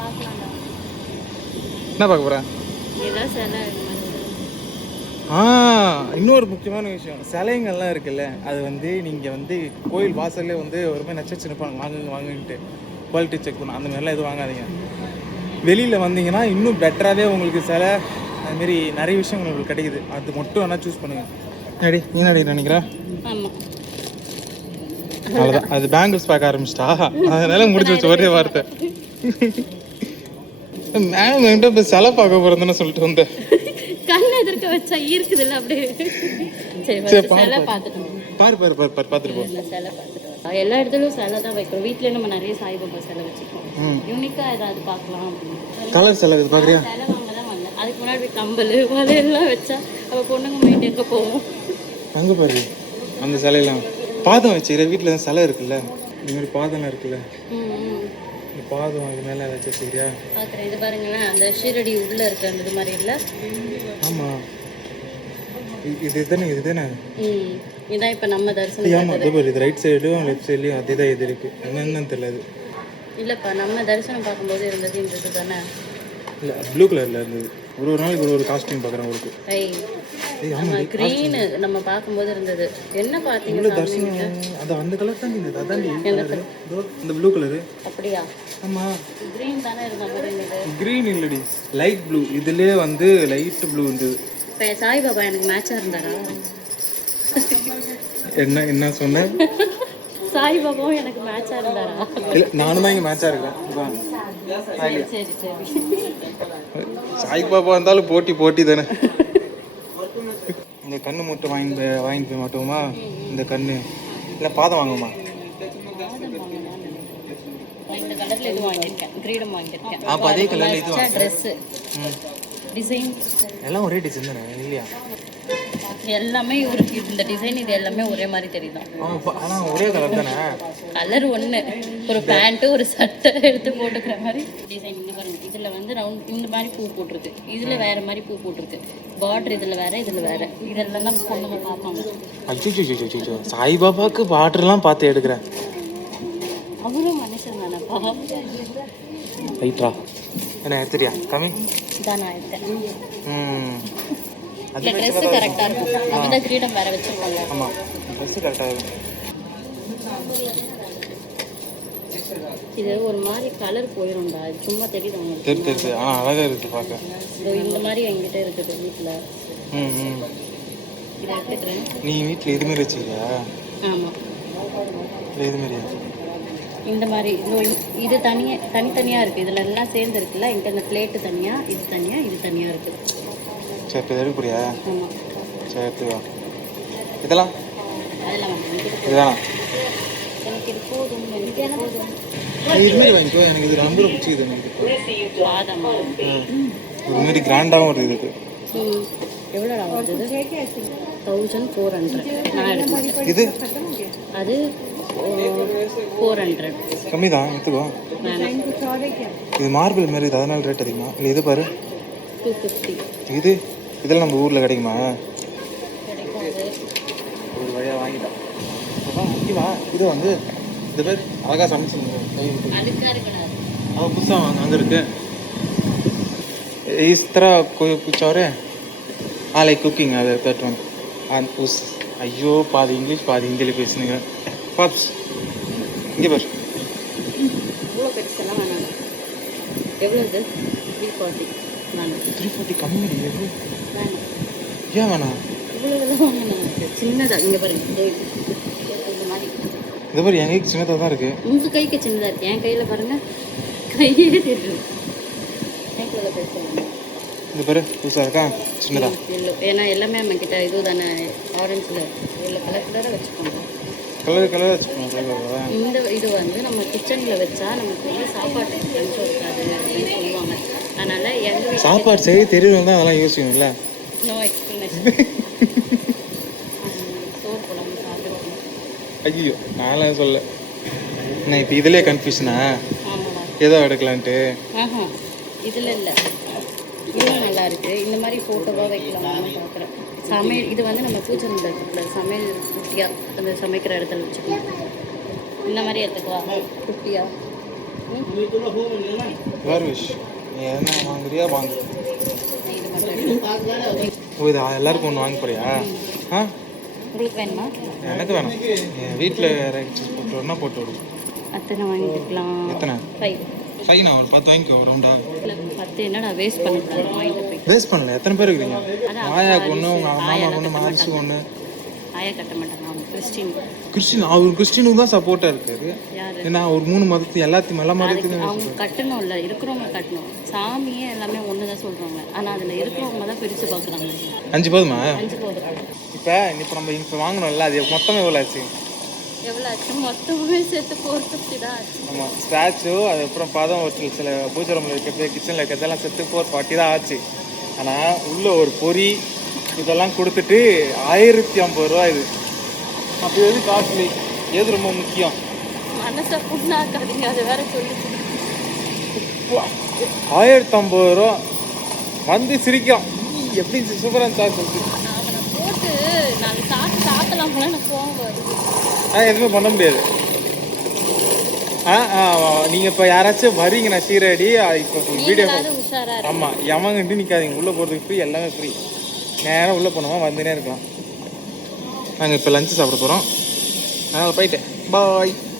பார்க்கலாம்டா என்ன பார்க்க போகிறேன் ஏதாவது சிலை. ஆ இன்னொரு முக்கியமான விஷயம். சிலைங்கள்லாம் இருக்குல்ல அது வந்து நீங்கள் வந்து கோயில் வாசல்லே வந்து ஒரு மாதிரி நச்சு நிற்பாங்க வாங்குங்க வாங்குன்ட்டு. குவாலிட்டி செக் பண்ண அந்த மாதிரிலாம் எதுவும் வாங்காதீங்க. வெளியில் வந்தீங்கன்னா இன்னும் பெட்டராகவே உங்களுக்கு சிலை அதுமாரி நிறைய விஷயங்கள் உங்களுக்கு கிடைக்குது. அது மட்டும் வேணால் சூஸ் பண்ணுங்கள் நடி நீ நடி நினைக்கிறேன் அவ்வளோதான் அது பேங்கிள்ஸ் பார்க்க ஆரம்பிச்சிட்டா. அதனால முடிஞ்சு வச்சு ஒரே வார்த்தை. மேம் என்கிட்ட இப்போ சிலை பார்க்க போகிறதுன்னு சொல்லிட்டு வந்தேன் கண் எதிர்க்க வச்சா இருக்குதுல்ல அப்படியே. சரி சிலை பாரு. பார்த்துட்டு. பாரு பாரு பாரு பாரு பார்த்துட்டு போ. சிலை பார்த்துட்டு. எல்லா இடத்துலயும் சிலை தான் வைக்கிறோம் வீட்லயே நம்ம நிறைய சாய்பாபா சிலை வச்சுக்கோம் ம். யூனிக்கா ஏதாவது பார்க்கலாம் அப்படின்னு. கலர் சிலை இது பார்க்குறியா? சிலை வாங்க தான் வந்தேன். அதுக்கு முன்னாடி கம்பல் வலையெல்லாம் வச்சா அவ பொண்ணுங்க மைண்ட் எங்க போவோம்? அங்கே பாரு அந்த சிலையெல்லாம். பாதம் வச்சுக்கிற வீட்டில் சிலை இருக்குல்ல. இந்த மாதிரி பாதம்லாம் இருக்குல்ல. பாதம் அது மேலே வச்சு வச்சுக்கிறியா பார்க்குறேன் இது பாருங்களேன் அந்த ஷீரடி உள்ள இருக்க அந்த இது மாதிரி இல்லை? ஆமாம் இது தானே இது தானே ம் இதான் இப்போ நம்ம தரிசனம் ஆமாம் அதே பாரு இது ரைட் சைடும் லெஃப்ட் சைட்லேயும் அதே தான் இது இருக்குது என்னன்னு தெரியல அது இல்லைப்பா நம்ம தரிசனம் பார்க்கும்போது இருந்தது இந்த இது தானே இல்லை ப்ளூ கலரில் இருந்தது. ஒரு ஒரு நாளைக்கு ஒரு ஒரு காஸ்டியூம் பார்க்குறேன் அவருக்கு க்ரீனு நம்ம பார்க்கும்போது இருந்தது. என்ன பார்த்தீங்க? தரிசனம் அது அந்த கலர் தான் இருந்தது அதான் இந்த ப்ளூ கலரு அப்படியா? ஆமாம் க்ரீன் தானே இருந்த மாதிரி இருந்தது. க்ரீன் இல்லடி. லைட் ப்ளூ இதுலேயே வந்து லைட் ப்ளூ இருந்தது இப்போ சாய்பாபா எனக்கு மேட்சாக இருந்தாரா? என்ன என்ன சொன்னேன் சாய்பாபாவும் எனக்கு மேட்சாக இருந்தாரா? இல்லை நானும் தான் இங்கே இருக்கேன் சரி சரி சாய் பாபா இருந்தாலும் போட்டி போட்டி தானே. இந்த கண்ணு மட்டும் வாங்கி போய் வாங்கிட்டு போய் மாட்டோமா இந்த கண்ணு. இல்லை பாதம் வாங்குமா இந்த கலர்ல இது வாங்கியிருக்கேன். கிரீடம் வாங்கியிருக்கேன். அப்போ அதே கலரில் இது டிசைன் எல்லாம் ஒரே டிசைன் தானே இல்லையா? எல்லாமே இவருக்கு இந்த டிசைன் இது எல்லாமே ஒரே மாதிரி தெரியுதான். ஒரே கலர் தானே? கலர் ஒன்று ஒரு பேண்ட்டு ஒரு சட்டை எடுத்து போட்டுக்கிற மாதிரி. டிசைன் பாருங்க. இதில் வந்து ரவுண்ட் இந்த மாதிரி பூ போட்டிருக்கு. இதில் வேற மாதிரி பூ போட்டிருக்கு. பார்டர் இதில் வேற இதில் வேற. இதெல்லாம் தான் பொண்ணுங்க பார்ப்பாங்க. சாய்பாபாவுக்கு பாட்டர்லாம் பார்த்து எடுக்கிறேன். அவரும் மனுஷன் தானேப்பா ரைட்ரா. என்ன எடுத்துறியா கம்மி? நான் எடுத்தேன். இல்லை ட்ரெஸ்ஸு கரெக்டாக இருக்கும். நம்ம தான் கிரீடம் வேற வச்சிருக்கோம்ல ஆமாம் ட்ரெஸ்ஸு கரெக்டாக இருக்கும் இது ஒரு மாதிரி கலர் போயிடும்டா இது சும்மா தெரியுது உங்களுக்கு? தெரி தெரியுது ஆனால் அழகாக இருக்குது பார்க்க. இந்த மாதிரி என்கிட்ட இருக்குது வீட்டில் ம் ம். இதை எடுத்துக்கிறேன். நீ வீட்டில் இதுமாரி வச்சுக்கிறியா ஆமாம் இல்லை இதுமாரியா இந்த மாதிரி இதோ தனியாக தனித்தனியாக இருக்குது இதில் எல்லாம் சேர்ந்து இருக்குல்ல? இங்கே இந்த பிளேட்டு தனியாக இது தனியாக இது தனியாக இருக்குது சரி இப்போ எடுக்க போறியா? ஆமாம் சரி எடுத்துக்கோ. இதெல்லாம்? வேண்டாம். எனக்கு இது போதும். எனக்கு இது இதுமாரி வாங்கிக்கோ எனக்கு இது ரொம்ப பிடிச்சிது எனக்கு பாதமா. இதுமாரி கிராண்டாகவும் எவ்வளோடா வருது தௌசண்ட் ஃபோர் ஹண்ட்ரட் நான் இது? அது ஃபோர் ஹண்ட்ரட் கம்மி தான் எடுத்துக்கோ. இது மார்பிள் மாதிரி இது அதனால ரேட் அதிகமா? இல்லை இது பாரு. டூ ஃபிஃப்டி இது? இதெல்லாம் நம்ம ஊரில் கிடைக்குமா? ஒரு வழியாக வாங்கிட்டான் ஓகேவா இது வந்து இது பேர் அழகாக சமைச்சிருந்தேன் அதுக்காக இருக்கணும் அவன் புதுசாக வாங்க அங்கே இருக்கு इस तरह कोई कुछ और है हाँ लाइक कुकिंग அது that one and उस ஐயோ பாதி இங்கிலீஷ் பாதி ஹிந்தியில் பேசுனுங்க பாப்ஸ் இங்கே பாரு இவ்வளோ பெருசெல்லாம் வேணாம் எவ்வளோ இது த்ரீ ஃபார்ட்டி வேணாம் த்ரீ ஃபார்ட்டி கம்மி எவ்வளோ வேணாம் ஏன் வேணாம் சின்னதாக இங்கே பாருங்க. இந்த மாதிரி. இது மாதிரி என் கைக்கு சின்னதாக தான் இருக்குது உங்கள் கைக்கு சின்னதாக இருக்கு. என் கையில் பாருங்க. கையே தெரியும் கையில் பெருசாக இது பாரு புதுசாக இருக்கா? சின்னதா. எல்லோ. ஏன்னா எல்லாமே நம்ம கிட்ட இது தானே ஆரஞ்சில் எல்லோ கலர் கலராக வச்சுக்கோங்க. கலர் கலர் வச்சுக்கணும் சாய்பாபா இந்த இது வந்து நம்ம கிச்சனில் வச்சா நமக்கு வந்து சாப்பாட்டுக்கு கொஞ்சம் இருக்காது அப்படின்னு சொல்லுவாங்க. அதனால எங்கள் சாப்பாடு செய்ய தெரியணும் தான் அதெல்லாம் யோசிக்கணும்ல. நோ எக்ஸ்பிளனேஷன் ஐயோ நான்லாம் சொல்ல நான் இப்போ இதிலே கன்ஃபியூஷனா ஏதோ எடுக்கலான்ட்டு. ஆஹா இதில் இல்லை. இதுவும் நல்லா இருக்கு. இந்த மாதிரி ஃபோட்டோவாக வைக்கலாம்னு பார்க்குறேன் சமையல் இது வந்து நம்ம பூஜை ரூமில் சமையல் குட்டியாக அந்த சமைக்கிற இடத்துல வச்சுக்கணும். இந்த மாதிரி எடுத்துக்குவா? குட்டியாக வாங்குறியா? வாங்கு. ஓ இது? எல்லாருக்கும் ஒன்று வாங்க போறியா? ஆ? உங்களுக்கு வேணுமா? எனக்கு வேணாம். என் வீட்டில் ரைட் போட்டு வரணும் போட்டு விடு அத்தனை வாங்கிக்கலாம் எத்தனை? ஃபைவ் ஃபைன் ஒரு பத்து வாங்கிக்கோ ரவுண்டா பத்து என்னடா வேஸ்ட் பண்ணக்கூடாது வேஸ்ட் பண்ணல. எத்தனை பேர் இருக்கிறீங்க? மாயாக்கு ஒன்று உங்கள் மாமா எல்லாம் ஒன்று கட்ட மாரிசுக்கு ஒன்று ஆயா கட்ட மாட்டாங்க. கிறிஸ்டின் கிறிஸ்டின் அவர் கிறிஸ்டினுக்கு தான் சப்போர்ட்டாக இருக்காரு. ஏன்னா ஒரு மூணு மதத்து எல்லாத்தையும் எல்லா மதத்துக்கும் அவங்க கட்டணும்ல இருக்கிறவங்க கட்டணும். சாமியே எல்லாமே ஒன்று தான் சொல்கிறாங்க ஆனால் அதில் இருக்கிறவங்க தான் பிரித்து பார்க்குறாங்க. அஞ்சு போதுமா? அஞ்சு போதும் இப்போ இப்போ நம்ம இப்போ வாங்கினோம்ல அது மொத்தமே எவ்வளோ ஆச்சு? எவ்வளோ ஆச்சு? மொத்தமே சேர்த்து ஃபோர் ஃபிஃப்டி தான் ஆச்சு ஆமாம் ஸ்டாச்சு அதுக்கப்புறம் பதம் ஒரு சில பூஜை ரூமில் இருக்கிறது கிச்சனில் இருக்கிறதெல்லாம் செத்து ஃபோர் ஃபார்ட்டி தான் ஆச்சு. ஆனால் உள்ள ஒரு பொரி இதெல்லாம் கொடுத்துட்டு ஆயிரத்தி ஐம்பது ரூபா இது. அப்போ எது காஸ்ட்லி எது ரொம்ப முக்கியம்? மனசை புண்ணாக்காதீங்க அதை வேற சொல்லி ஆயிரத்தி ஐம்பது ரூபா. வந்து சிரிக்கும். எப்படி சூப்பராக போட்டு நாலு போல எனக்கு கோவம் வருது. ஆ எதுவுமே பண்ண முடியாது. ஆ ஆ நீங்கள் இப்போ யாராச்சும் வரீங்கண்ணா சீரடி இப்போ வீடியோ நீங்களாவது உஷாரா இருக்கு ஆமாம் எவங்கிட்டு நிற்காதீங்க உள்ளே போகிறதுக்கு ஃப்ரீ எல்லாமே ஃப்ரீ நேராக உள்ளே போனோமா வந்துனே இருக்கலாம். நாங்கள் இப்போ லஞ்சு சாப்பிட போகிறோம் அதனால் போயிட்டு. பாய்